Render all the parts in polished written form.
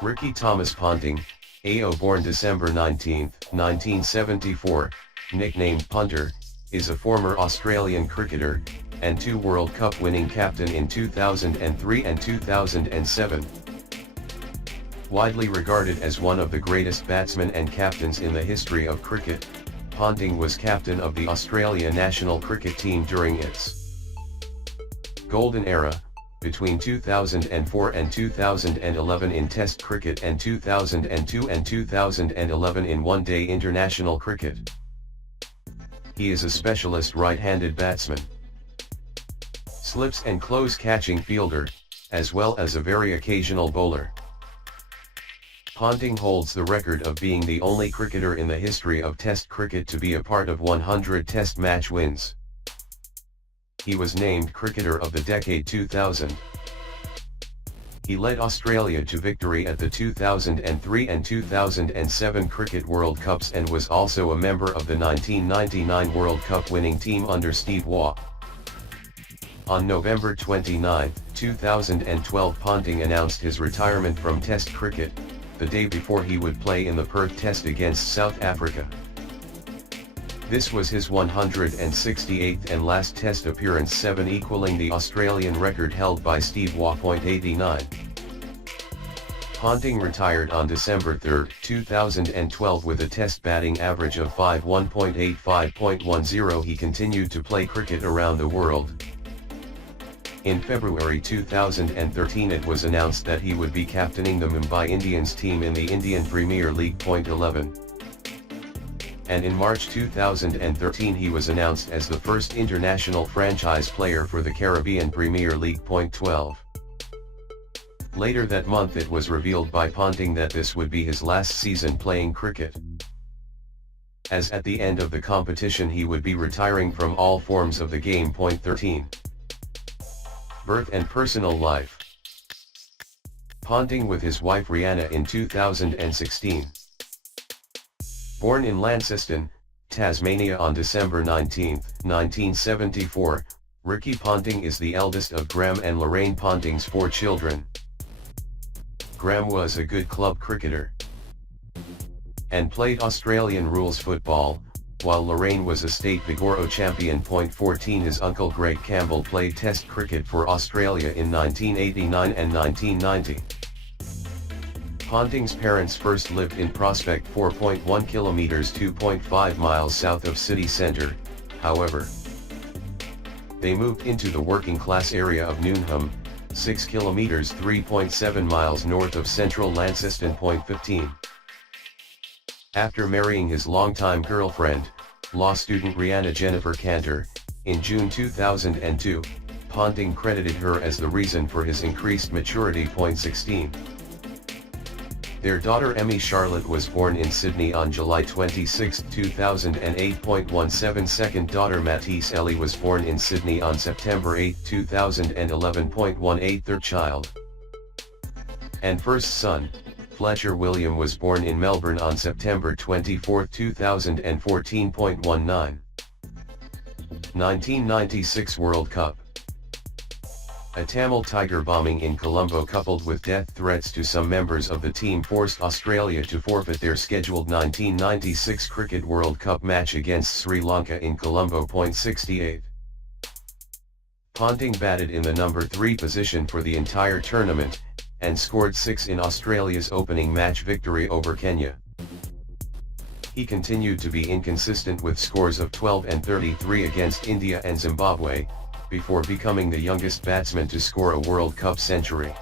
Ricky Thomas Ponting, AO born December 19, 1974, nicknamed Punter, is a former Australian cricketer, and two World Cup winning captain in 2003 and 2007. Widely regarded as one of the greatest batsmen and captains in the history of cricket, Ponting was captain of the Australia national cricket team during its golden era, between 2004 and 2011 in Test cricket and 2002 and 2011 in one-day international cricket. He is a specialist right-handed batsman, slips and close catching fielder, as well as a very occasional bowler. Ponting holds the record of being the only cricketer in the history of Test cricket to be a part of 100 Test match wins. He was named Cricketer of the Decade 2000. He led Australia to victory at the 2003 and 2007 Cricket World Cups and was also a member of the 1999 World Cup winning team under Steve Waugh. On November 29, 2012, Ponting announced his retirement from Test cricket, the day before he would play in the Perth Test against South Africa. This was his 168th and last Test appearance, 7 equaling the Australian record held by Steve Waugh. 89. Ponting retired on December 3, 2012 with a Test batting average of 51.85.10. He continued to play cricket around the world. In February 2013 it was announced that he would be captaining the Mumbai Indians team in the Indian Premier League. 11. And in March 2013 he was announced as the first international franchise player for the Caribbean Premier League. 12. Later that month it was revealed by Ponting that this would be his last season playing cricket, as at the end of the competition he would be retiring from all forms of the game. 13. Birth and personal life. Ponting with his wife Rihanna in 2016. Born in Launceston, Tasmania on December 19, 1974, Ricky Ponting is the eldest of Graham and Lorraine Ponting's 4 children. Graham was a good club cricketer and played Australian rules football, while Lorraine was a state Bigoro champion. 14. His uncle Greg Campbell played Test cricket for Australia in 1989 and 1990. Ponting's parents first lived in Prospect, 4.1 kilometers 2.5 miles south of city centre, however. They moved into the working class area of Newnham, 6 kilometers 3.7 miles north of central Launceston. 15. After marrying his longtime girlfriend, law student Rihanna Jennifer Cantor, in June 2002, Ponting credited her as the reason for his increased maturity. 16. Their daughter Emmy Charlotte was born in Sydney on July 26, 2008. second daughter Matisse Ellie was born in Sydney on September 8, 2011. Third child and first son, Fletcher William, was born in Melbourne on September 24, 2014. 1996 World Cup. A Tamil Tiger bombing in Colombo coupled with death threats to some members of the team forced Australia to forfeit their scheduled 1996 Cricket World Cup match against Sri Lanka in Colombo. 68. Ponting batted in the number 3 position for the entire tournament, and scored 6 in Australia's opening match victory over Kenya. He continued to be inconsistent with scores of 12 and 33 against India and Zimbabwe, before becoming the youngest batsman to score a World Cup century,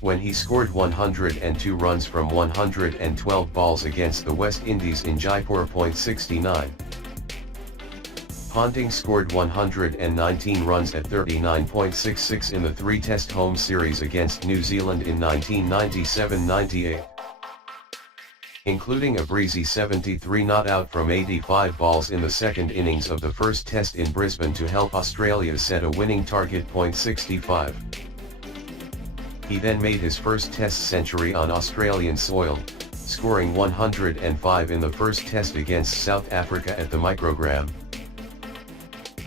when he scored 102 runs from 112 balls against the West Indies in Jaipur. 69. Ponting scored 119 runs at 39.66 in the 3 Test home series against New Zealand in 1997-98. including a breezy 73 not out from 85 balls in the second innings of the first Test in Brisbane to help Australia set a winning target. 65. He then made his first Test century on Australian soil, scoring 105 in the first Test against South Africa at the Microgram.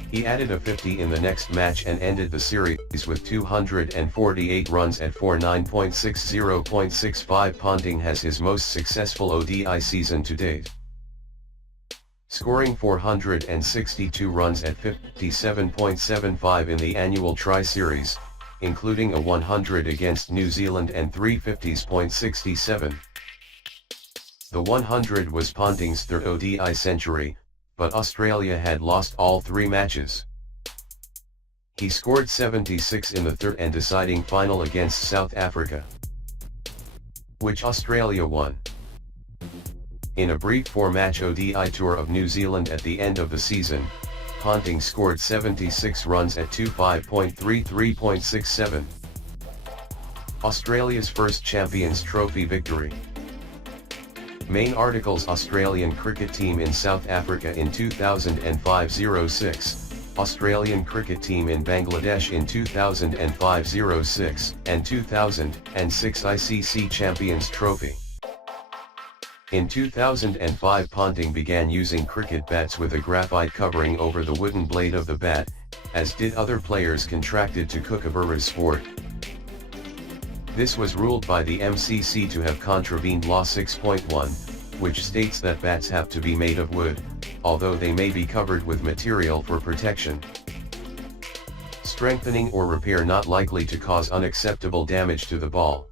He added a 50 in the next match and ended the series with 248 runs at 49.60.65. Ponting has his most successful ODI season to date, scoring 462 runs at 57.75 in the annual Tri-Series, including a 100 against New Zealand and 350.67. The 100 was Ponting's third ODI century, but Australia had lost all three matches. He scored 76 in the third and deciding final against South Africa, which Australia won. In a brief four-match ODI tour of New Zealand at the end of the season, Ponting scored 76 runs at 25.33.67. Australia's first Champions Trophy victory. Main articles: Australian cricket team in South Africa in 2005-06, Australian cricket team in Bangladesh in 2005-06, and 2006 ICC Champions Trophy. In 2005, Ponting began using cricket bats with a graphite covering over the wooden blade of the bat, as did other players contracted to Kookaburra's sport. This was ruled by the MCC to have contravened Law 6.1, which states that bats have to be made of wood, although they may be covered with material for protection. Strengthening or repair not likely to cause unacceptable damage to the ball.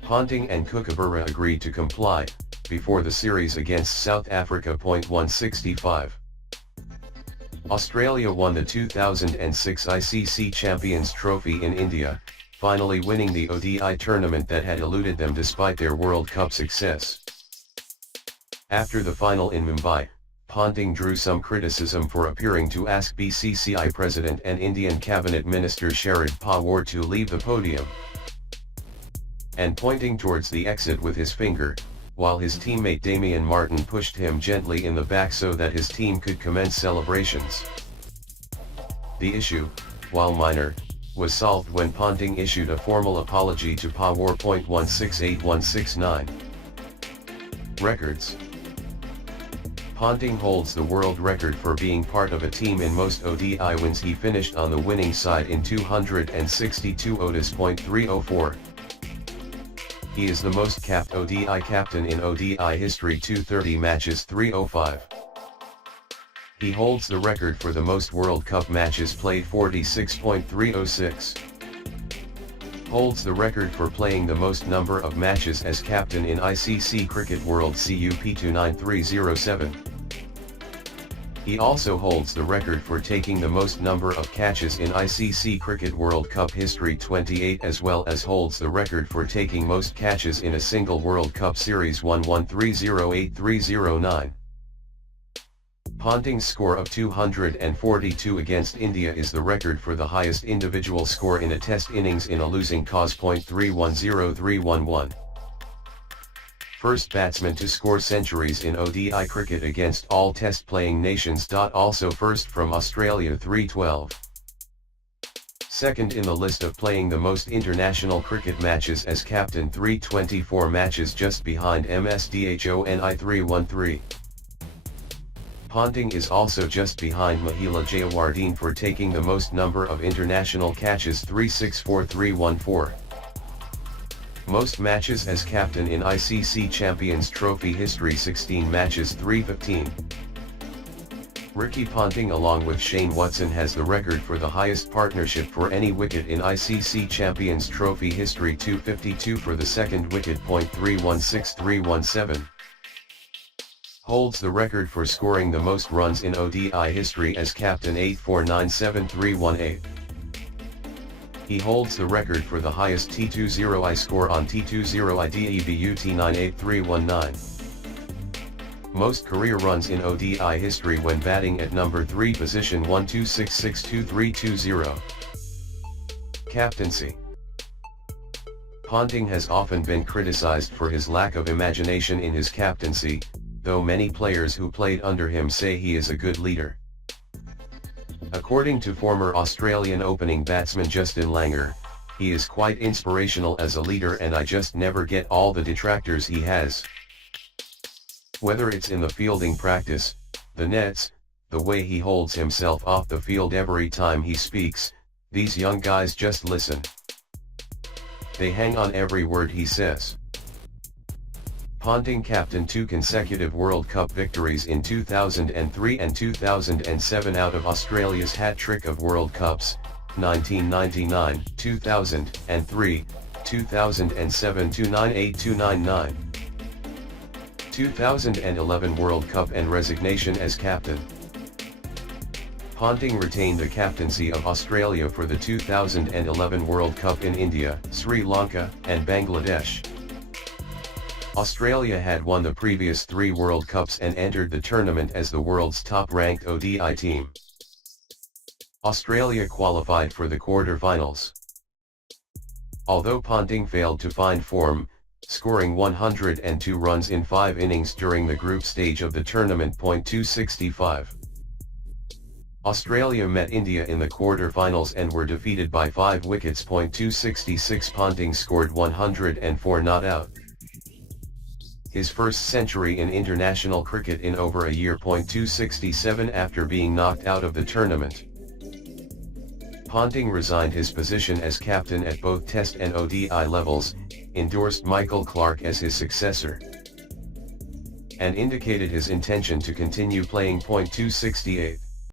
Ponting and Kookaburra agreed to comply, before the series against South Africa. 165. Australia won the 2006 ICC Champions Trophy in India, finally winning the ODI tournament that had eluded them despite their World Cup success. After the final in Mumbai, Ponting drew some criticism for appearing to ask BCCI President and Indian Cabinet Minister Sharad Pawar to leave the podium, and pointing towards the exit with his finger, while his teammate Damian Martin pushed him gently in the back so that his team could commence celebrations. The issue, while minor, was solved when Ponting issued a formal apology to Pawar. 168.169. Records. Ponting holds the world record for being part of a team in most ODI wins. He finished on the winning side in 262 ODIs.304. He is the most capped ODI captain in ODI history, 230 matches, 305. He holds the record for the most World Cup matches played, 46.306. Holds the record for playing the most number of matches as captain in ICC Cricket World Cup, 29307. He also holds the record for taking the most number of catches in ICC Cricket World Cup history, 28, as well as holds the record for taking most catches in a single World Cup series, 11308-309. Ponting's score of 242 against India is the record for the highest individual score in a test innings in a losing cause. 310-311. First batsman to score centuries in ODI cricket against all test-playing nations. Also first from Australia, 312. Second in the list of playing the most international cricket matches as captain, 324 matches, just behind MSDHONI 313. Ponting is also just behind Mahela Jayawardene for taking the most number of international catches, 364-314. Most matches as captain in ICC Champions Trophy history, 16 matches, 315. Ricky Ponting along with Shane Watson has the record for the highest partnership for any wicket in ICC Champions Trophy history, 252 for the second wicket. 316-317. Holds the record for scoring the most runs in ODI history as captain, 8497-318. He holds the record for the highest T20I score on T20I DEBUT, 98319. Most career runs in ODI history when batting at number 3 position, 12662320. Captaincy. Ponting has often been criticized for his lack of imagination in his captaincy, though many players who played under him say he is a good leader. According to former Australian opening batsman Justin Langer, he is quite inspirational as a leader and I just never get all the detractors he has. Whether it's in the fielding practice, the nets, the way he holds himself off the field every time he speaks, these young guys just listen. They hang on every word he says. Ponting captained 2 consecutive World Cup victories in 2003 and 2007 out of Australia's hat-trick of World Cups, 1999, 2003, 2007 298 299. 2011 World Cup and resignation as captain. Ponting retained the captaincy of Australia for the 2011 World Cup in India, Sri Lanka, and Bangladesh. Australia had won the previous 3 World Cups and entered the tournament as the world's top-ranked ODI team. Australia qualified for the quarter-finals. Although Ponting failed to find form, scoring 102 runs in 5 innings during the group stage of the tournament. 265. Australia met India in the quarter-finals and were defeated by 5 wickets. 266. Ponting scored 104 not out. His first century in international cricket in over a year. 267. After being knocked out of the tournament, Ponting resigned his position as captain at both Test and ODI levels, endorsed Michael Clarke as his successor, and indicated his intention to continue playing. 268.